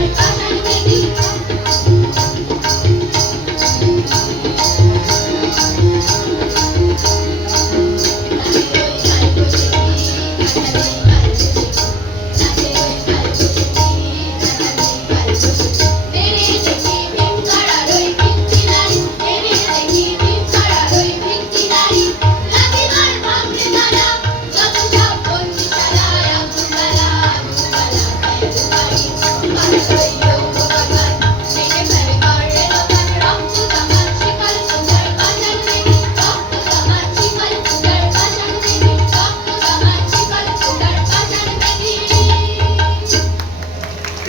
I oh.